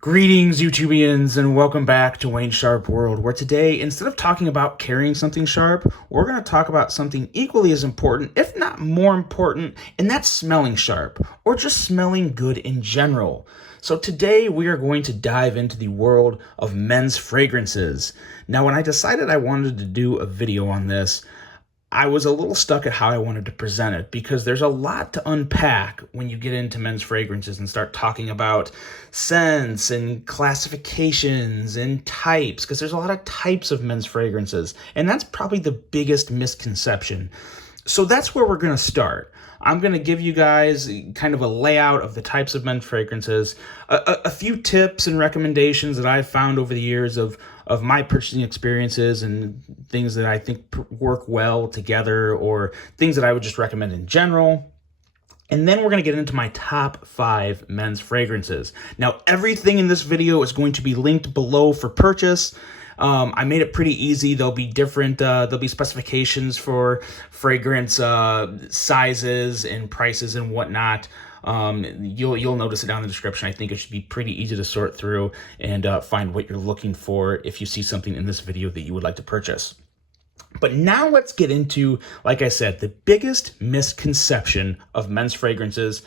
Greetings, YouTubians, and welcome back to Wayne Sharp World, where today, instead of talking about carrying something sharp, we're going to talk about something equally as important, if not more important, and that's smelling sharp, or just smelling good in general. So today, we are going to dive into the world of men's fragrances. Now, when I decided I wanted to do a video on this, I was a little stuck at how I wanted to present it because there's a lot to unpack when you get into men's fragrances and start talking about scents and classifications and types, because there's a lot of types of men's fragrances, and that's probably the biggest misconception. So that's where we're going to start. I'm going to give you guys kind of a layout of the types of men's fragrances, a few tips and recommendations that I've found over the years of my purchasing experiences and things that I think work well together, or things that I would just recommend in general. And then we're going to get into my top 5 men's fragrances. Now, everything in this video is going to be linked below for purchase. I made it pretty easy. There'll be different, there'll be specifications for fragrance sizes and prices and whatnot. You'll notice it down in the description. I think it should be pretty easy to sort through and find what you're looking for if you see something in this video that you would like to purchase. But now let's get into, like I said, the biggest misconception of men's fragrances,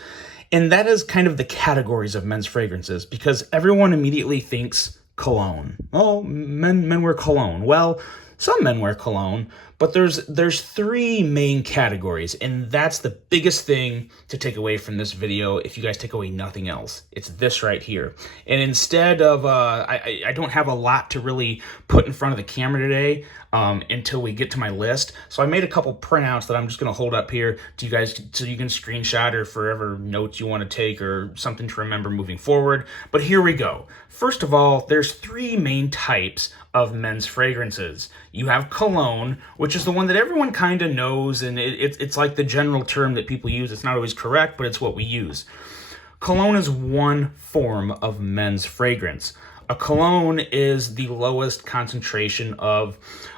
and that is kind of the categories of men's fragrances, because everyone immediately thinks cologne. Oh, men wear cologne. Well, some men wear cologne, but there's 3 main categories, and that's the biggest thing to take away from this video. If you guys take away nothing else, it's this right here. And instead of, I don't have a lot to really put in front of the camera today until we get to my list. So I made a couple printouts that I'm just going to hold up here to you guys so you can screenshot or forever notes you want to take or something to remember moving forward. But here we go. First of all, there's 3 main types of men's fragrances. You have cologne, which is the one that everyone kind of knows, and it's like the general term that people use. It's not always correct, but it's what we use. Cologne is one form of men's fragrance. A cologne is the lowest concentration of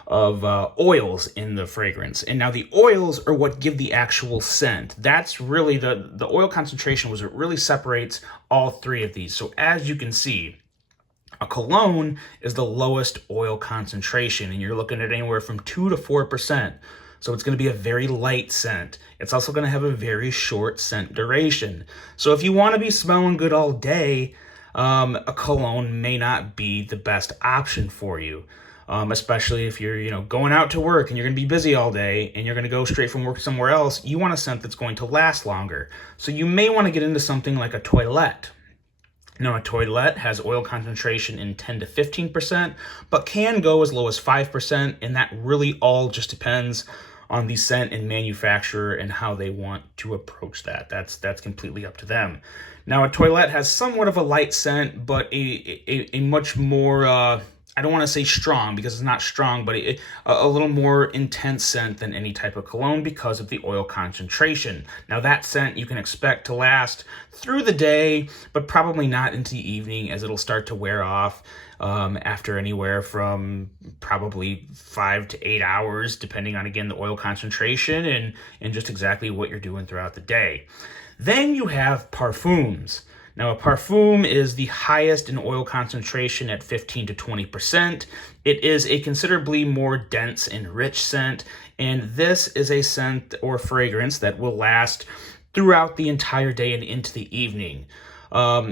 oils in the fragrance. And now the oils are what give the actual scent. That's really the oil concentration was what really separates all 3 of these. So as you can see, a cologne is the lowest oil concentration, and you're looking at anywhere from 2 to 4%. So it's going to be a very light scent. It's also going to have a very short scent duration. So if you want to be smelling good all day, a cologne may not be the best option for you. Especially if you're, going out to work and you're going to be busy all day and you're going to go straight from work somewhere else. You want a scent that's going to last longer. So you may want to get into something like a toilette. Now, a toilette has oil concentration in 10 to 15%, but can go as low as 5%, and that really all just depends on the scent and manufacturer and how they want to approach that. That's completely up to them. Now, a toilette has somewhat of a light scent, but a much more, I don't want to say strong because it's not strong, but a little more intense scent than any type of cologne because of the oil concentration. Now, that scent you can expect to last through the day, but probably not into the evening, as it'll start to wear off after anywhere from probably 5 to 8 hours, depending on, again, the oil concentration and just exactly what you're doing throughout the day. Then you have parfums. Now, a parfum is the highest in oil concentration at 15 to 20%. It is a considerably more dense and rich scent, and this is a scent or fragrance that will last throughout the entire day and into the evening.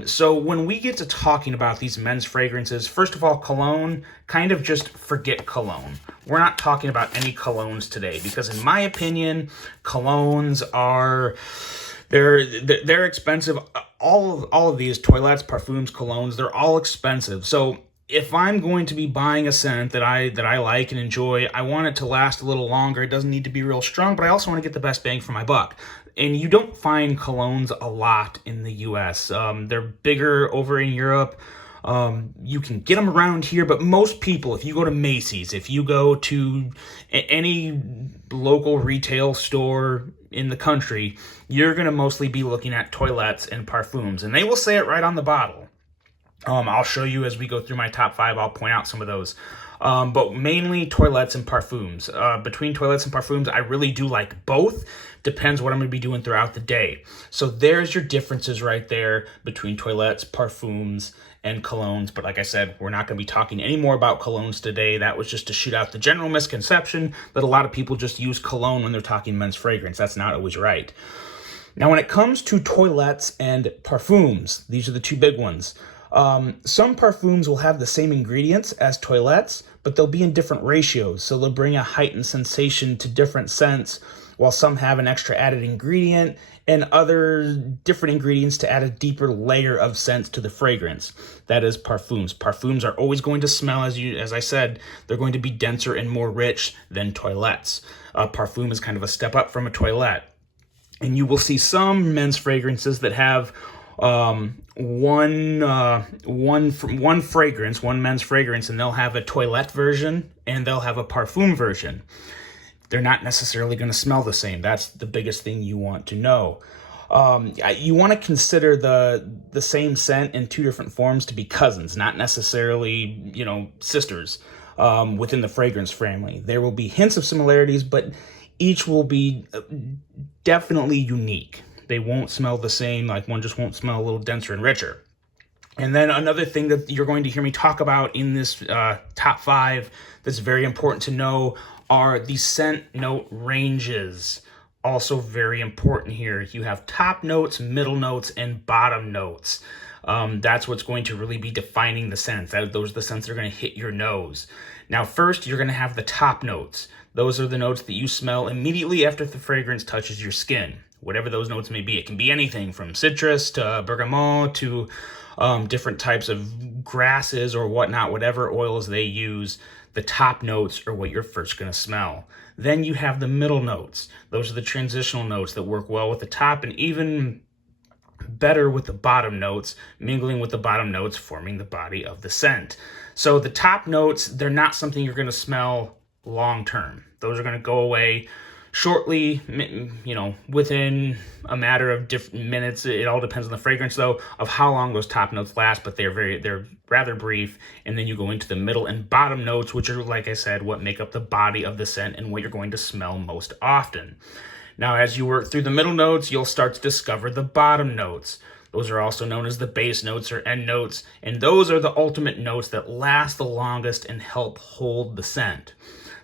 So when we get to talking about these men's fragrances, first of all, cologne, kind of just forget cologne. We're not talking about any colognes today because, in my opinion, colognes are... They're expensive. All of these toilettes, parfums, colognes, they're all expensive. So if I'm going to be buying a scent that I like and enjoy, I want it to last a little longer. It doesn't need to be real strong, but I also want to get the best bang for my buck. And you don't find colognes a lot in the US. They're bigger over in Europe. You can get them around here, but most people, if you go to Macy's, if you go to any local retail store in the country, you're going to mostly be looking at toilettes and parfums, and they will say it right on the bottle. I'll show you as we go through my top 5. I'll point out some of those. but mainly toilettes and parfums. Between toilettes and parfums, I really do like both. Depends what I'm going to be doing throughout the day. So there's your differences right there between toilettes, parfums, and colognes. But like I said, we're not going to be talking any more about colognes today. That was just to shoot out the general misconception that a lot of people just use cologne when they're talking men's fragrance. That's not always right. Now, when it comes to toilettes and parfums, these are the two big ones. Some parfums will have the same ingredients as toilettes, but they'll be in different ratios. So they'll bring a heightened sensation to different scents, while some have an extra added ingredient and other different ingredients to add a deeper layer of scents to the fragrance. That is parfums. Parfums are always going to smell, as I said, they're going to be denser and more rich than toilettes. A parfum is kind of a step up from a toilette. And you will see some men's fragrances that have one men's fragrance, and they'll have a toilette version and they'll have a parfum version. They're not necessarily going to smell the same. That's the biggest thing you want to know. You want to consider the same scent in two different forms to be cousins, not necessarily, sisters within the fragrance family. There will be hints of similarities, but each will be definitely unique. They won't smell the same, like one just won't smell a little denser and richer. And then another thing that you're going to hear me talk about in this top 5 that's very important to know are the scent note ranges. Also very important here. You have top notes, middle notes, and bottom notes. That's what's going to really be defining the scents. Those are the scents that are going to hit your nose. Now, first, you're going to have the top notes. Those are the notes that you smell immediately after the fragrance touches your skin. Whatever those notes may be. It can be anything from citrus to bergamot to different types of grasses or whatnot, whatever oils they use. The top notes are what you're first going to smell. Then you have the middle notes. Those are the transitional notes that work well with the top and even better with the bottom notes, mingling with the bottom notes, forming the body of the scent. So the top notes, they're not something you're going to smell long term. Those are going to go away shortly, within a matter of different minutes. It all depends on the fragrance, though, of how long those top notes last, but they're rather brief. And then you go into the middle and bottom notes, which are, like I said, what make up the body of the scent and what you're going to smell most often. Now, as you work through the middle notes, you'll start to discover the bottom notes. Those are also known as the base notes or end notes, and those are the ultimate notes that last the longest and help hold the scent.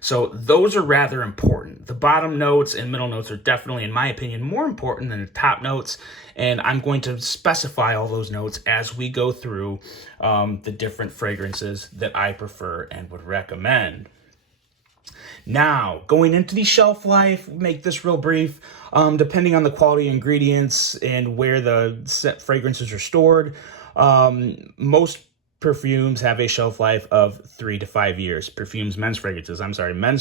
So those are rather important. The bottom notes and middle notes are definitely, in my opinion, more important than the top notes, and I'm going to specify all those notes as we go through the different fragrances that I prefer and would recommend. Now, going into the shelf life, make this real brief. Depending on the quality of ingredients and where the fragrances are stored, most perfumes have a shelf life of 3 to 5 years. Men's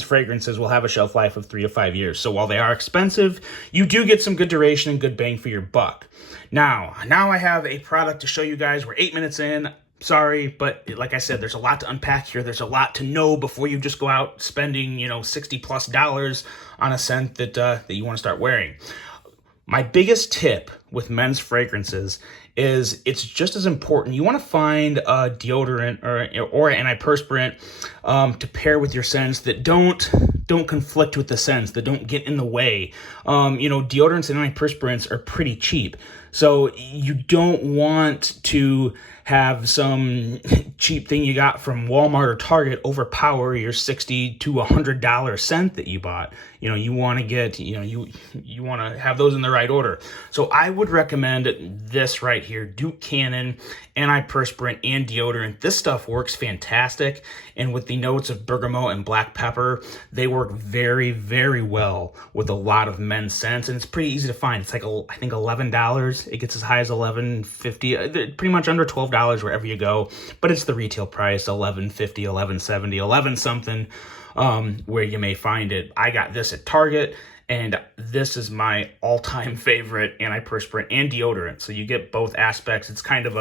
fragrances will have a shelf life of 3 to 5 years. So while they are expensive, you do get some good duration and good bang for your buck. Now I have a product to show you guys. We're 8 minutes in. Sorry, but like I said, there's a lot to unpack here. There's a lot to know before you just go out spending, $60+ on a scent that you want to start wearing. My biggest tip with men's fragrances is it's just as important. You want to find a deodorant or antiperspirant to pair with your scents that don't conflict with the scents, that don't get in the way. Deodorants and antiperspirants are pretty cheap. So you don't want to have some cheap thing you got from Walmart or Target overpower your $60 to $100 scent that you bought. You want to get, you want to have those in the right order. So I would recommend this right here, Duke Cannon antiperspirant and deodorant. This stuff works fantastic. And with the notes of bergamot and black pepper, they work very, very well with a lot of men's scents. And it's pretty easy to find. It's like, I think $11. It gets as high as $11.50, pretty much under $12 wherever you go. But it's the retail price, $11.50, $11.70, $11 something, where you may find it. I got this at Target, and this is my all-time favorite antiperspirant and deodorant. So you get both aspects. It's kind of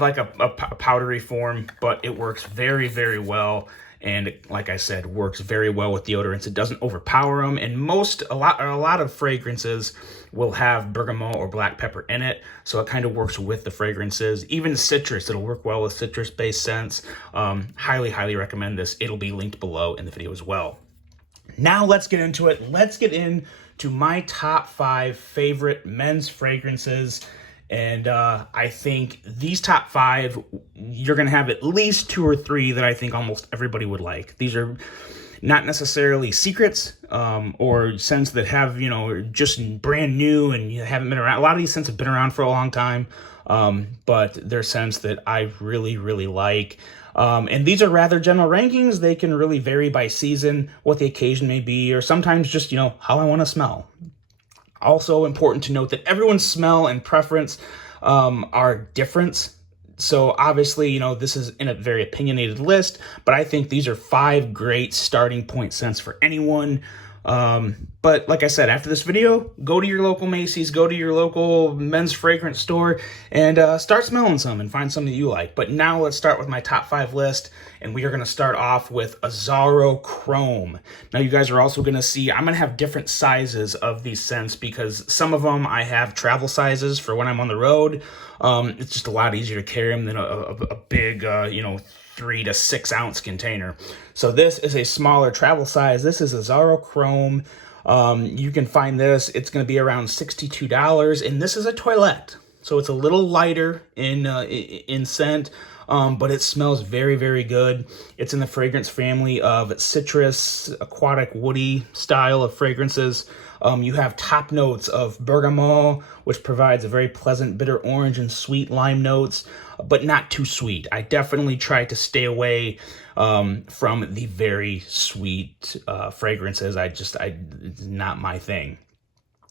like a powdery form, but it works very, very well. and like I said, works very well with deodorants. It doesn't overpower them, and a lot of fragrances will have bergamot or black pepper in it, so it kind of works with the fragrances. Even citrus, it'll work well with citrus-based scents. Highly recommend this. It'll be linked below in the video as well. Now let's get into it. Let's get into my top 5 favorite men's fragrances. And I think these top 5, you're going to have at least 2 or 3 that I think almost everybody would like. These are not necessarily secrets or scents that have, just brand new and you haven't been around. A lot of these scents have been around for a long time, but they're scents that I really like. And these are rather general rankings. They can really vary by season, what the occasion may be, or sometimes just, how I want to smell. Also important to note that everyone's smell and preference are different. So obviously, this is in a very opinionated list, but I think these are 5 great starting point scents for anyone. But like I said, after this video, go to your local Macy's, go to your local men's fragrance store, and start smelling some and find some that you like. But now let's start with my top 5 list, and we are going to start off with Azzaro Chrome. Now you guys are also going to see, I'm going to have different sizes of these scents because some of them I have travel sizes for when I'm on the road. It's just a lot easier to carry them than a big, 3 to 6 ounce container. So this is a smaller travel size. This is Azzaro Chrome. You can find this. It's going to be around $62, and this is a toilette. So it's a little lighter in scent, but it smells very good. It's in the fragrance family of citrus, aquatic, woody style of fragrances. You have top notes of bergamot, which provides a very pleasant bitter orange and sweet lime notes, but not too sweet. I definitely try to stay away from the very sweet fragrances. It's not my thing.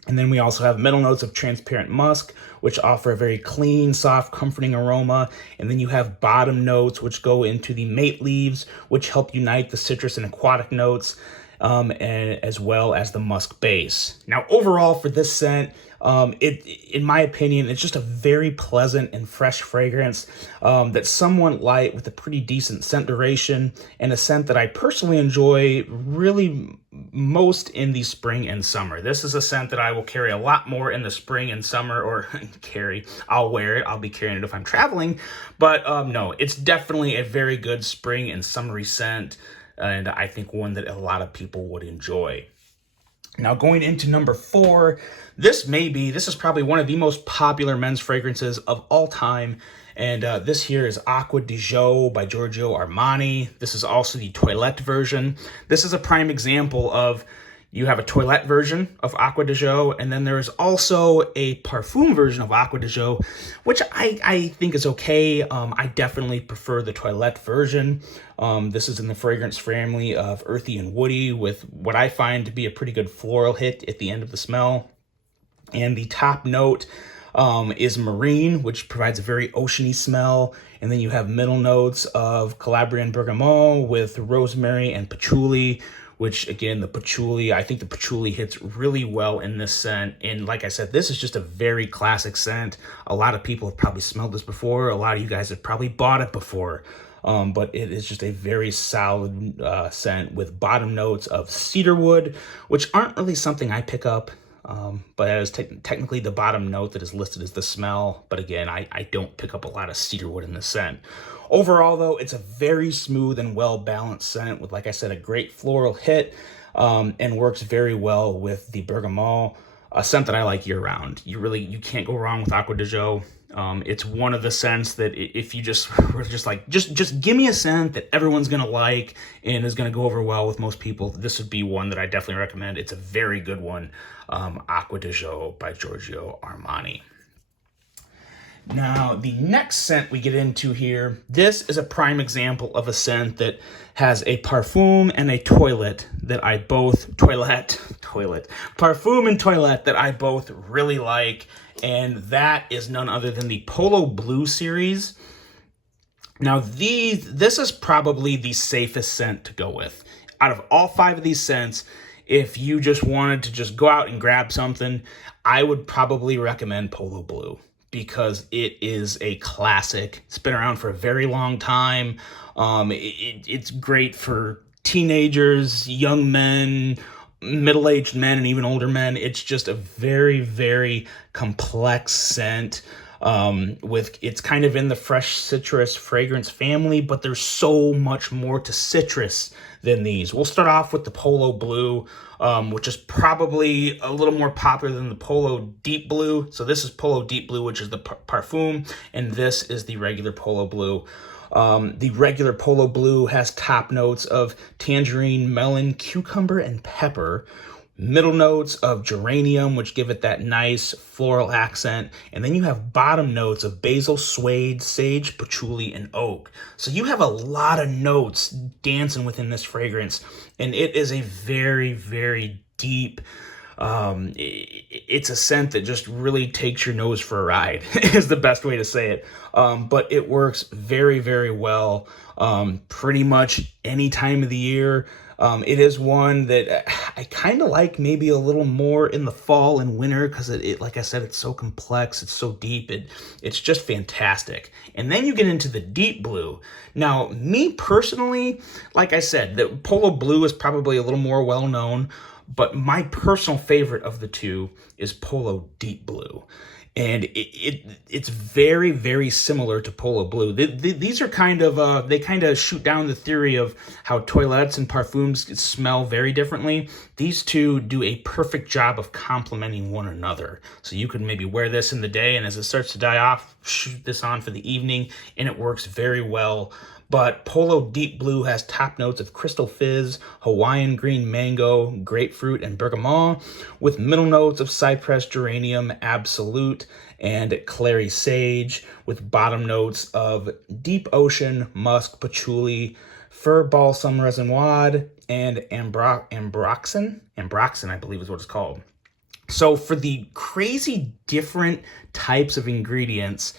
And then we also have middle notes of transparent musk, which offer a very clean, soft, comforting aroma. And then you have bottom notes, which go into the mate leaves, which help unite the citrus and aquatic notes, and as well as the musk base. Now, overall for this scent, in my opinion, it's just a very pleasant and fresh fragrance that's somewhat light with a pretty decent scent duration, and a scent that I personally enjoy really most in the spring and summer. This is a scent that I will carry a lot more in the spring and summer, or I'll wear it. I'll be carrying it if I'm traveling, but no, it's definitely a very good spring and summery scent, and I think one that a lot of people would enjoy. Now going into number 4, this is probably one of the most popular men's fragrances of all time. And this here is Acqua di Gio by Giorgio Armani. This is also the toilette version. This is a prime example of, you have a toilette version of Acqua di Gio, and then there is also a parfum version of Acqua di Gio, which I think is okay. I definitely prefer the toilette version. This is in the fragrance family of earthy and woody, with what I find to be a pretty good floral hit at the end of the smell. And the top note is marine, which provides a very oceany smell. And then you have middle notes of Calabrian bergamot with rosemary and patchouli, which again, I think the patchouli hits really well in this scent. And like I said, this is just a very classic scent. A lot of people have probably smelled this before. A lot of you guys have probably bought it before. But it is just a very solid scent with bottom notes of cedarwood, which aren't really something I pick up. But that is technically the bottom note that is listed as the smell. But again, I don't pick up a lot of cedarwood in this scent. Overall, though, it's a very smooth and well-balanced scent with, like I said, a great floral hit, and works very well with the bergamot, a scent that I like year-round. You can't go wrong with Acqua di Gio. It's one of the scents that if you were just like, just give me a scent that everyone's going to like and is going to go over well with most people, this would be one that I definitely recommend. It's a very good one. Acqua di Gio by Giorgio Armani. Now, the next scent we get into here, this is a prime example of a scent that has a parfum and a toilette that I both, parfum and toilette that I both really like, and that is none other than the Polo Blue series. Now, this is probably the safest scent to go with. Out of all 5 of these scents, if you just wanted to just go out and grab something, I would probably recommend Polo Blue. because it is a classic. It's been around for a very long time. It's great for teenagers, young men, middle-aged men, and even older men. It's just a very, very complex scent. It's kind of in the fresh citrus fragrance family, but there's so much more to citrus than these. We'll start off with the Polo Blue, which is probably a little more popular than the Polo Deep Blue. So this is Polo Deep Blue, which is the parfum, and this is the regular Polo Blue. The regular Polo Blue has top notes of tangerine, melon, cucumber, and pepper. Middle notes of geranium, which give it that nice floral accent. And then you have bottom notes of basil, suede, sage, patchouli, and oak. So you have a lot of notes dancing within this fragrance. And it is a very, very deep, it's a scent that just really takes your nose for a ride, is the best way to say it. But it works very, very well pretty much any time of the year. It is one that I kind of like maybe a little more in the fall and winter because it, like I said, it's so complex, it's so deep, it's just fantastic. And then you get into the deep blue. Now, me personally, like I said, the Polo Blue is probably a little more well-known, but my personal favorite of the two is Polo Deep Blue. And it's very, very similar to Polo Blue. These are kind of, they kind of shoot down the theory of how toilettes and parfums smell very differently. These two do a perfect job of complementing one another. So you could maybe wear this in the day, and as it starts to die off, shoot this on for the evening, and it works very well. But Polo Deep Blue has top notes of crystal fizz, Hawaiian green mango, grapefruit, and bergamot, with middle notes of cypress, geranium, absolute, and clary sage, with bottom notes of deep ocean, musk, patchouli, fir balsam resin wad, and ambroxan. Ambroxan, I believe is what it's called. So for the crazy different types of ingredients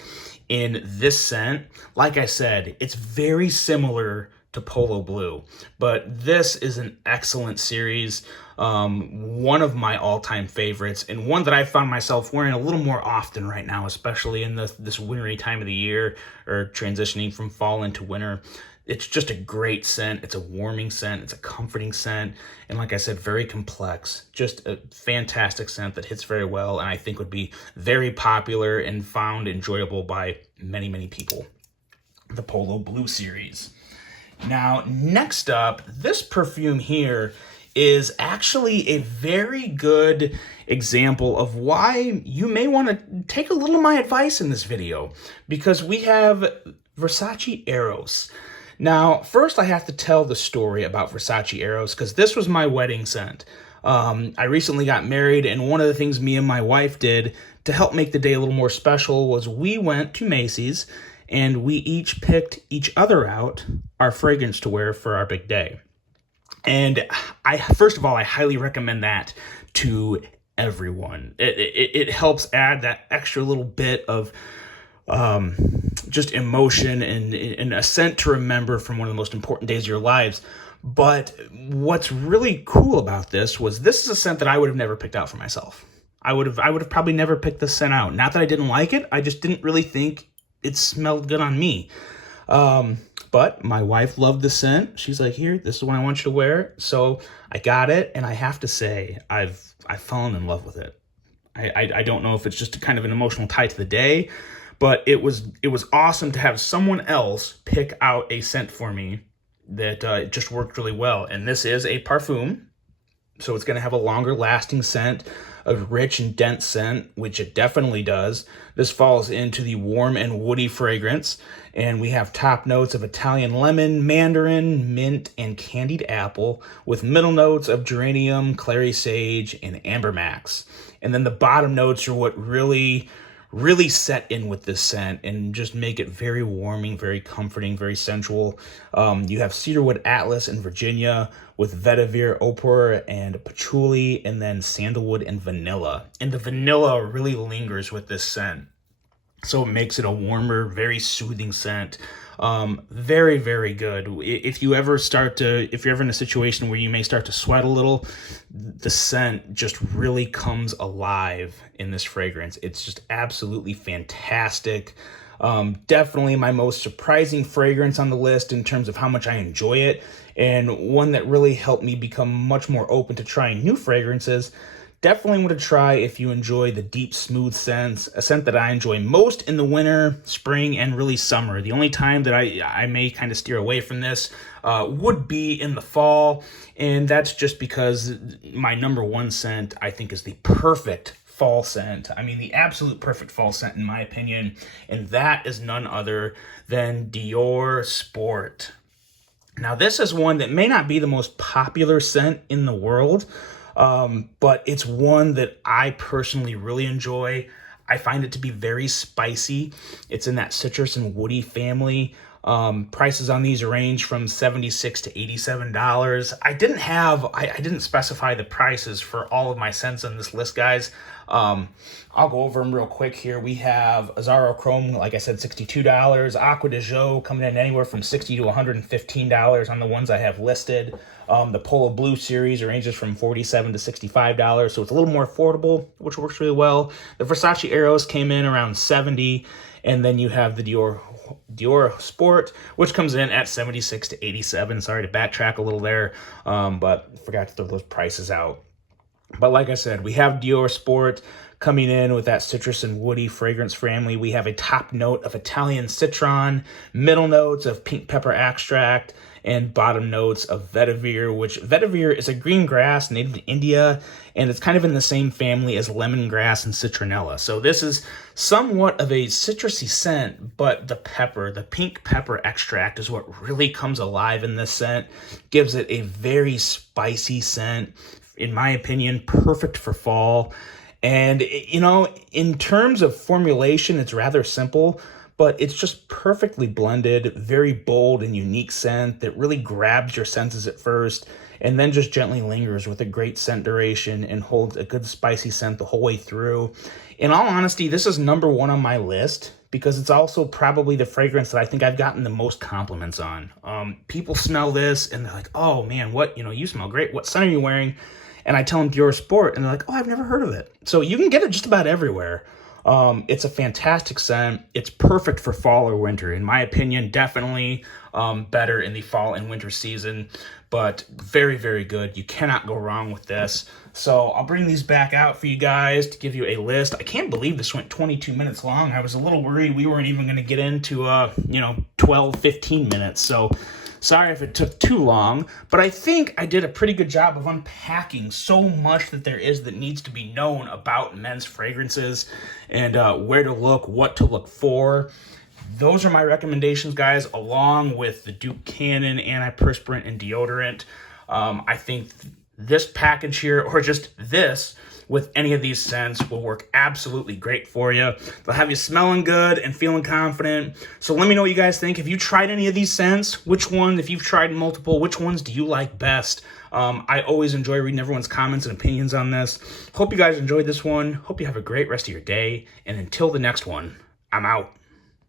in this scent, like I said, it's very similar to Polo Blue, but this is an excellent series, one of my all-time favorites, and one that I found myself wearing a little more often right now, especially in this wintry time of the year, or transitioning from fall into winter. It's just a great scent. It's a warming scent. It's a comforting scent. And like I said, very complex. Just a fantastic scent that hits very well, and I think would be very popular and found enjoyable by many, many people. The Polo Blue series. Now, next up, this perfume here is actually a very good example of why you may want to take a little of my advice in this video, because we have Versace Arrows. Now, first I have to tell the story about Versace Arrows, because this was my wedding scent. I recently got married, and one of the things me and my wife did to help make the day a little more special was we went to Macy's, and we each picked each other out our fragrance to wear for our big day. And first of all, I highly recommend that to everyone. It helps add that extra little bit of just emotion and a scent to remember from one of the most important days of your lives. But what's really cool about this is a scent that I would have never picked out for myself. I would have probably never picked this scent out. Not that I didn't like it, I just didn't really think it smelled good on me. But my wife loved the scent. She's like, here, this is what I want you to wear. So I got it, and I have to say, I've fallen in love with it. I don't know if it's just kind of an emotional tie to the day, but it was awesome to have someone else pick out a scent for me that just worked really well. And this is a parfum, so it's going to have a longer lasting scent, a rich and dense scent, which it definitely does. This falls into the warm and woody fragrance, and we have top notes of Italian lemon, mandarin, mint, and candied apple, with middle notes of geranium, clary sage, and amber max. And then the bottom notes are what really set in with this scent and just make it very warming, very comforting, very sensual. You have cedarwood atlas and Virginia, with vetiver, opor, and patchouli, and then sandalwood and vanilla. And the vanilla really lingers with this scent. So it makes it a warmer, very soothing scent. Very, very good. If you're ever in a situation where you may start to sweat a little, the scent just really comes alive in this fragrance. It's just absolutely fantastic. Definitely my most surprising fragrance on the list in terms of how much I enjoy it, and one that really helped me become much more open to trying new fragrances. Definitely want to try if you enjoy the deep, smooth scents, a scent that I enjoy most in the winter, spring, and really summer. The only time that I may kind of steer away from this would be in the fall, and that's just because my number one scent, I think, is the perfect fall scent. I mean, the absolute perfect fall scent, in my opinion, and that is none other than Dior Sport. Now, this is one that may not be the most popular scent in the world, but it's one that I personally really enjoy. I find it to be very spicy. It's in that citrus and woody family. Prices on these range from $76 to $87. I didn't specify the prices for all of my scents on this list, guys. I'll go over them real quick here. We have Azzaro Chrome, like I said, $62. Acqua di Gio coming in anywhere from $60 to $115 on the ones I have listed. The Polo Blue series ranges from $47 to $65, so it's a little more affordable, which works really well. The Versace Arrows came in around $70, and then you have the Dior Sport, which comes in at $76 to $87. Sorry to backtrack a little there, but forgot to throw those prices out. But like I said, we have Dior Sport coming in with that citrus and woody fragrance family. We have a top note of Italian citron, middle notes of pink pepper extract, and bottom notes of vetiver, which vetiver is a green grass native to India, and it's kind of in the same family as lemongrass and citronella. So this is somewhat of a citrusy scent, but the pink pepper extract is what really comes alive in this scent, gives it a very spicy scent. In my opinion, perfect for fall. And, you know, in terms of formulation, it's rather simple, but it's just perfectly blended, very bold and unique scent that really grabs your senses at first and then just gently lingers with a great scent duration and holds a good spicy scent the whole way through. In all honesty, this is number one on my list because it's also probably the fragrance that I think I've gotten the most compliments on. People smell this and they're like, oh man, you smell great. What scent are you wearing? And I tell them Dior Sport, and they're like, oh, I've never heard of it. So you can get it just about everywhere. It's a fantastic scent. It's perfect for fall or winter. In my opinion, definitely better in the fall and winter season, but very, very good. You cannot go wrong with this. So I'll bring these back out for you guys to give you a list. I can't believe this went 22 minutes long. I was a little worried we weren't even going to get into, 12, 15 minutes. So sorry if it took too long, but I think I did a pretty good job of unpacking so much that there is that needs to be known about men's fragrances and where to look, what to look for. Those are my recommendations, guys, along with the Duke Cannon antiperspirant and deodorant. I think this package here, or just this, with any of these scents will work absolutely great for you. They'll have you smelling good and feeling confident. So let me know what you guys think. Have you tried any of these scents? Which one, if you've tried multiple, which ones do you like best? I always enjoy reading everyone's comments and opinions on this. Hope you guys enjoyed this one. Hope you have a great rest of your day. And until the next one, I'm out.